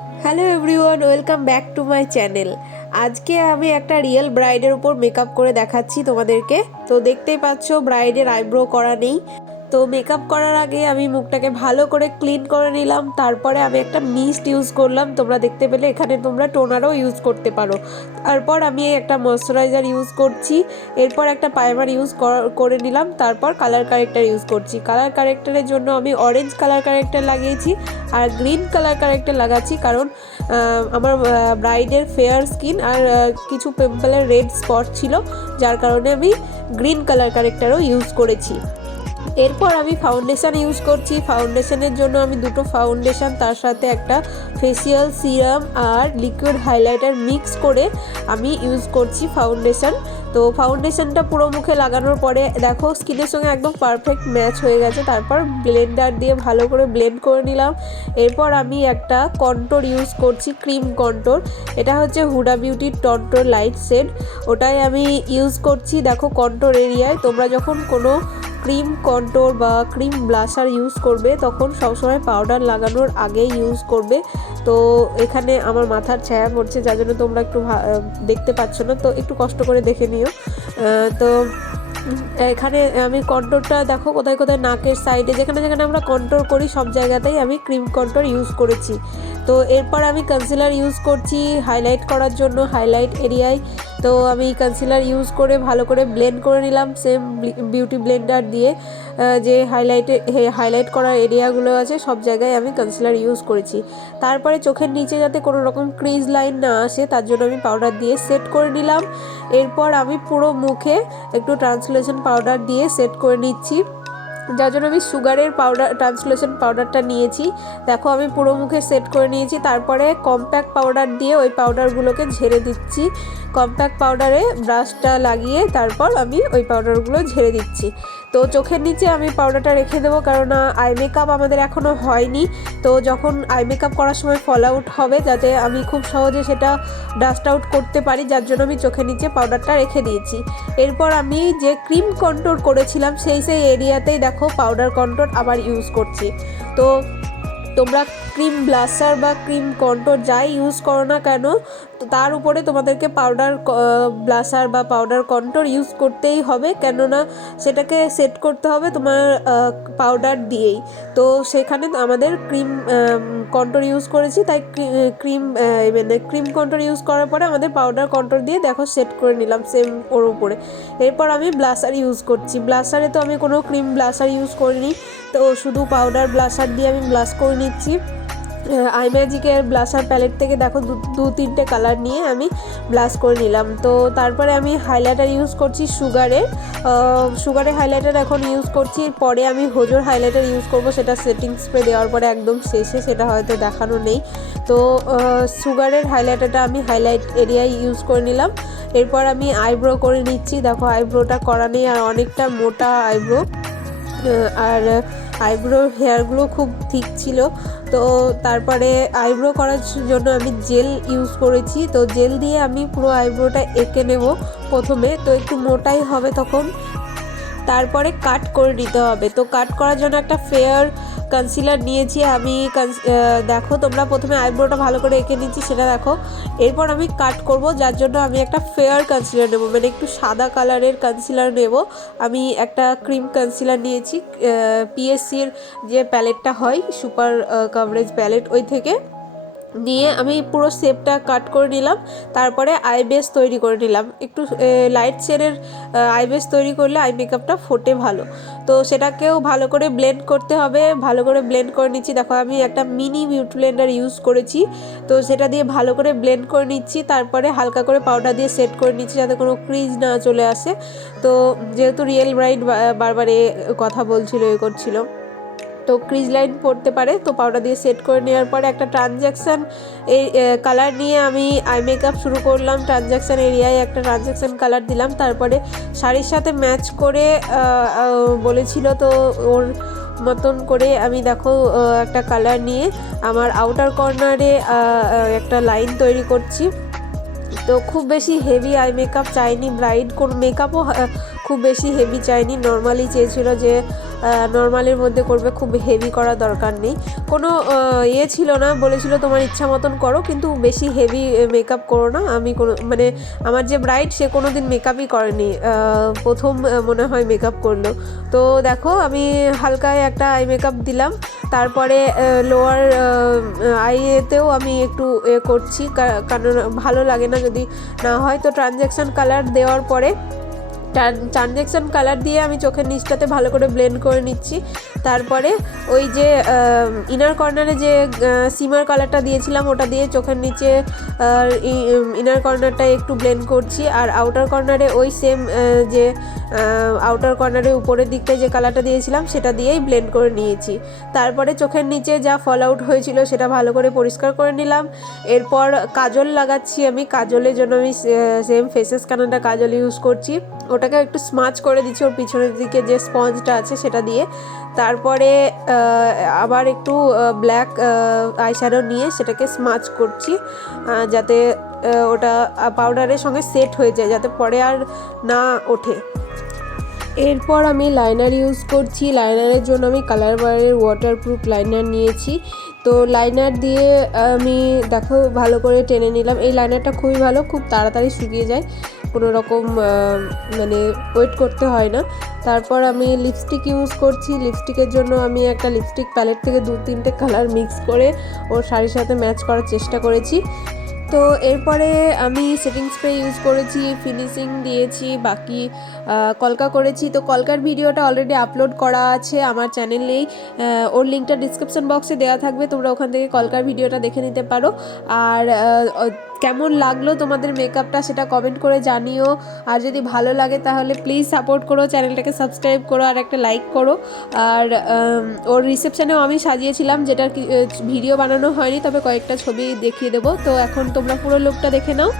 Hello everyone, welcome back to my channel. আজকে আমি একটা রিয়েল ব্রাইডের উপর মেকআপ করে দেখাচ্ছি তোমাদেরকে। তো দেখতেই পাচ্ছ ব্রাইডের আইব্রো করা নেই। তো মেকআপ করার আগে আমি মুখটাকে ভালো করে ক্লিন করে নিলাম। তারপরে আমি একটা মিস্ট ইউজ করলাম, তোমরা দেখতে পেলে। এখানে তোমরা টোনারও ইউজ করতে পারো। তারপর আমি একটা ময়শ্চারাইজার ইউজ করছি। এরপর একটা প্রাইমার ইউজ করে নিলাম। তারপর কালার কারেক্টার ইউজ করছি। কালার কারেক্টারের জন্য আমি অরেঞ্জ কালার কারেক্টার লাগিয়েছি আর গ্রিন কালার কারেক্টার লাগাচ্ছি, কারণ আমার ব্রাইডের ফেয়ার স্কিন আর কিছু পিম্পলের রেড স্পট ছিল, যার কারণে আমি গ্রিন কালার কারেক্টারও ইউজ করেছি। এরপর আমি ফাউন্ডেশান ইউজ করছি। ফাউন্ডেশনের জন্য আমি দুটো ফাউন্ডেশান, তার সাথে একটা ফেসিয়াল সিরাম আর লিকুইড হাইলাইটার মিক্স করে আমি ইউজ করছি ফাউন্ডেশান। তো ফাউন্ডেশনটা পুরো মুখে লাগানোর পরে দেখো স্কিনের সঙ্গে একদম পারফেক্ট ম্যাচ হয়ে গেছে। তারপর ব্লেন্ডার দিয়ে ভালো করে ব্লেন্ড করে নিলাম। এরপর আমি একটা কন্ট্রোর ইউজ করছি, ক্রিম কন্ট্রোর। এটা হচ্ছে হুডা বিউটির কন্ট্রোর লাইট শেড, ওটাই আমি ইউজ করছি। দেখো কন্ট্রোর এরিয়ায় তোমরা যখন কোনো ক্রিম কন্ট্রোর বা ক্রিম ব্লাশার ইউজ করবে তখন সবসময় পাউডার লাগানোর আগে ইউজ করবে। তো এখানে আমার মাথার ছায়া পড়ছে, যার জন্য তোমরা একটু দেখতে পাচ্ছ না, তো একটু কষ্ট করে দেখে নিও। তো এখানে আমি কন্ট্রোরটা দেখো কোথায় কোথায় নাকের সাইডে যেখানে যেখানে আমরা কন্ট্রোর করি সব জায়গাতেই আমি ক্রিম কন্ট্রোর ইউজ করেছি। তো এরপর আমি কনসিলার ইউজ করছি হাইলাইট করার জন্য হাইলাইট এরিয়ায়। তো আমি কনসিলার ইউজ করে ভালো করে ব্লেন্ড করে নিলাম সেম বিউটি ব্লেন্ডার দিয়ে। যে হাইলাইট করার এরিয়াগুলো আছে সব জায়গায় আমি কনসিলার ইউজ করেছি। তারপরে চোখের নিচে যাতে কোনো রকম ক্রিজ লাইন না আসে তার জন্য আমি পাউডার দিয়ে সেট করে নিলাম। এরপর আমি পুরো মুখে একটু ট্রান্সলেশন পাউডার দিয়ে সেট করে নিচ্ছি, যার জন্য আমি সুগারের ট্রান্সলেশন পাউডারটা নিয়েছি। দেখো আমি পুরো মুখে সেট করে নিয়েছি। তারপরে কম্প্যাক্ট পাউডার দিয়ে ওই পাউডারগুলোকে ঝেড়ে দিচ্ছি। কম্প্যাক্ট পাউডারে ব্রাশটা লাগিয়ে তারপর আমি ওই পাউডারগুলো ঝেড়ে দিচ্ছি। তো চোখের নিচে আমি পাউডারটা রেখে দেবো, কারণ আই মেকআপ আমাদের এখনও হয়নি। তো যখন আই মেকআপ করার সময় ফল আউট হবে, যাতে আমি খুব সহজে সেটা ডাস্ট আউট করতে পারি, যার জন্য আমি চোখের নিচে পাউডারটা রেখে দিয়েছি। এরপর আমি যে ক্রিম কন্ট্রোর করেছিলাম সেই এরিয়াতেই দেখো পাউডার কন্ট্রোর আবার ইউজ করছি। তো তোমরা ক্রিম ব্লাশার বা ক্রিম কন্ট্রোর যাই ইউজ করো না কেন, তো তার উপরে তোমাদেরকে পাউডার ব্লাশার বা পাউডার কন্ট্রোর ইউজ করতেই হবে, কেননা সেটাকে সেট করতে হবে তোমার পাউডার দিয়েই। তো সেখানে আমাদের ক্রিম কন্ট্রোর ইউজ করেছি, তাই ক্রিম কন্ট্রোর ইউজ করার পরে আমাদের পাউডার কন্ট্রোর দিয়ে দেখো সেট করে নিলাম সেম ওর উপরে। এরপর আমি ব্লাশার ইউজ করছি। ব্লাশারে তো আমি কোনো ক্রিম ব্লাশার ইউজ করিনি, তো শুধু পাউডার ব্লাশার দিয়ে আমি ব্লাশ করে নিচ্ছি। আই ম্যাজিকের ব্লাশার প্যালেট থেকে দেখো দু তিনটে কালার নিয়ে আমি ব্লাশ করে নিলাম। তো তারপরে আমি হাইলাইটার ইউজ করছি সুগারের হাইলাইটার এখন ইউজ করছি। পরে আমি হোজোর হাইলাইটার ইউজ করব, সেটা সেটিং স্প্রে দেওয়ার পরে একদম শেষে, সেটা হয়তো দেখানো নেই। তো সুগারের হাইলাইটারটা আমি হাইলাইট এরিয়ায় ইউজ করে নিলাম। এরপর আমি আইব্রো করে নিচ্ছি। দেখো আইব্রোটা করা নেই, আর অনেকটা মোটা আইব্রো, আর আইব্রোর হেয়ারগুলো খুব ঠিক ছিল। তো তারপরে আইব্রো করার জন্য আমি জেল ইউজ করেছি। তো জেল দিয়ে আমি পুরো আইব্রোটা এঁকে নেব প্রথমে, তো একটু মোটাই হবে তখন। তারপরে কাট করে নিতে হবে। তো কাট করার জন্য একটা ফেয়ার কনসিলার নিয়েছি আমি। দেখো তোমরা প্রথমে আইব্রোটা ভালো করে এঁকে নিচ্ছি, সেটা দেখো। এরপর আমি কাট করব, যার জন্য আমি একটা ফেয়ার কনসিলার নেব, মানে একটু সাদা কালারের কনসিলার নেব। আমি একটা ক্রিম কনসিলার নিয়েছি পিএসসির যে প্যালেটটা হয়, সুপার কভারেজ প্যালেট, ওই থেকে নিয়ে আমি পুরো শেপটা কাট করে নিলাম। তারপরে আই বেস তৈরি করে নিলাম। একটু লাইট শেডের আই বেস তৈরি করলে আই মেকআপটা ফোটে ভালো। তো সেটাকেও ভালো করে ব্লেন্ড করতে হবে। ভালো করে ব্লেন্ড করে নিচ্ছি। দেখো আমি একটা মিনি বিউটি ব্লেন্ডার ইউজ করেছি, তো সেটা দিয়ে ভালো করে ব্লেন্ড করে নিচ্ছি। তারপরে হালকা করে পাউডার দিয়ে সেট করে নিচ্ছি, যাতে কোনো ক্রিজ না চলে আসে। তো যেহেতু রিয়েল ব্রাইড বারবার কথা বলছিল, করছিল, তো ক্রিজ লাইন পড়তে পারে, তো পাউডার দিয়ে সেট করে নেওয়ার পরে একটা এই কালার নিয়ে আমি আই মেকআপ শুরু করলাম। ট্রানজ্যাকশান এরিয়ায় একটা ট্রানজ্যাকশান কালার দিলাম। তারপরে শাড়ির সাথে ম্যাচ করে বলেছিল, তো ওর মতন করে আমি দেখো একটা কালার নিয়ে আমার আউটার কর্নারে একটা লাইন তৈরি করছি। তো খুব বেশি হেভি আই মেকআপ চাইনি ব্রাইড, কোন মেকআপও খুব বেশি হেভি চাইনি, নর্মালি চেয়েছিল যে নর্মালের মধ্যে করবে, খুব হেভি করার দরকার নেই। কোনো ইয়ে ছিল না, বলেছিল তোমার ইচ্ছা মতন করো, কিন্তু বেশি হেভি মেকআপ করো না। আমি কোনো মানে আমার যে ব্রাইড সে কোনো দিন মেকআপই করেনি, প্রথম মনে হয় মেকআপ করলো। তো দেখো আমি হালকায় একটা আই মেকআপ দিলাম, তারপরে লোয়ার আইতেও আমি একটু করছি, কারণ ভালো লাগে না যদি না হয়। তো ট্রানজ্যাকশন কালার দেওয়ার পরে ট্রানজ্যাকশন কালার দিয়ে আমি চোখের নিচটাতে ভালো করে ব্লেন্ড করে নিচ্ছি। তারপরে ওই যে ইনার কর্নারে যে সিমার কালারটা দিয়েছিলাম ওটা দিয়ে চোখের নিচে ইনার কর্নারটায় একটু ব্লেন্ড করছি, আর আউটার কর্নারে ওই সেম যে আউটার কর্নারে উপরের দিকটায় যে কালারটা দিয়েছিলাম সেটা দিয়েই ব্লেন্ড করে নিয়েছি। তারপরে চোখের নিচে যা ফল আউট হয়েছিল সেটা ভালো করে পরিষ্কার করে নিলাম। এরপর কাজল লাগাচ্ছি আমি। কাজলের জন্য আমি সেম ফেসেস কানাডা কাজল ইউজ করছি, ওটাকে একটু স্মাচ করে দিচ্ছি ওর পিছনের দিকে যে স্পঞ্জটা আছে সেটা দিয়ে। তারপরে আবার একটু ব্ল্যাক আইশ্যাডো নিয়ে সেটাকে স্মাচ করছি, যাতে ওটা পাউডারের সঙ্গে সেট হয়ে যায়, যাতে পরে আর না ওঠে। এরপর আমি লাইনার ইউজ করছি। লাইনারের জন্য আমি কালার বারের ওয়াটারপ্রুফ লাইনার নিয়েছি। তো লাইনার দিয়ে আমি দেখো ভালো করে টেনে নিলাম। এই লাইনারটা খুবই ভালো, খুব তাড়াতাড়ি শুকিয়ে যায়, কোনো রকম মানে ওয়েট করতে হয় না। তারপর আমি লিপস্টিক ইউজ করছি। লিপস্টিকের জন্য আমি একটা লিপস্টিক প্যালেট থেকে 2-3টে কালার মিক্স করে ওর শাড়ির সাথে ম্যাচ করার চেষ্টা করেছি। তো এরপরে আমি সেটিং স্প্রে ইউজ করেছি, ফিনিশিং দিয়েছি, বাকি কলকা করেছি। তো কলকার ভিডিওটা অলরেডি আপলোড করা আছে আমার চ্যানেলেই, ওর লিঙ্কটা ডিসক্রিপশন বক্সে দেওয়া থাকবে, তোমরা ওখান থেকে কলকার ভিডিওটা দেখে নিতে পারো। আর কেমন লাগলো তোমাদের মেকআপটা সেটা কমেন্ট করে জানিও। আর যদি ভালো লাগে তাহলে প্লিজ সাপোর্ট করো, চ্যানেলটাকে সাবস্ক্রাইব করো আর একটা লাইক করো। আর ওর রিসেপশানেও আমি সাজিয়েছিলাম, যেটার ভিডিও বানানো হয়নি, তবে কয়েকটা ছবি দেখিয়ে দেবো। তো এখন তোমরা পুরো লুকটা দেখে নাও।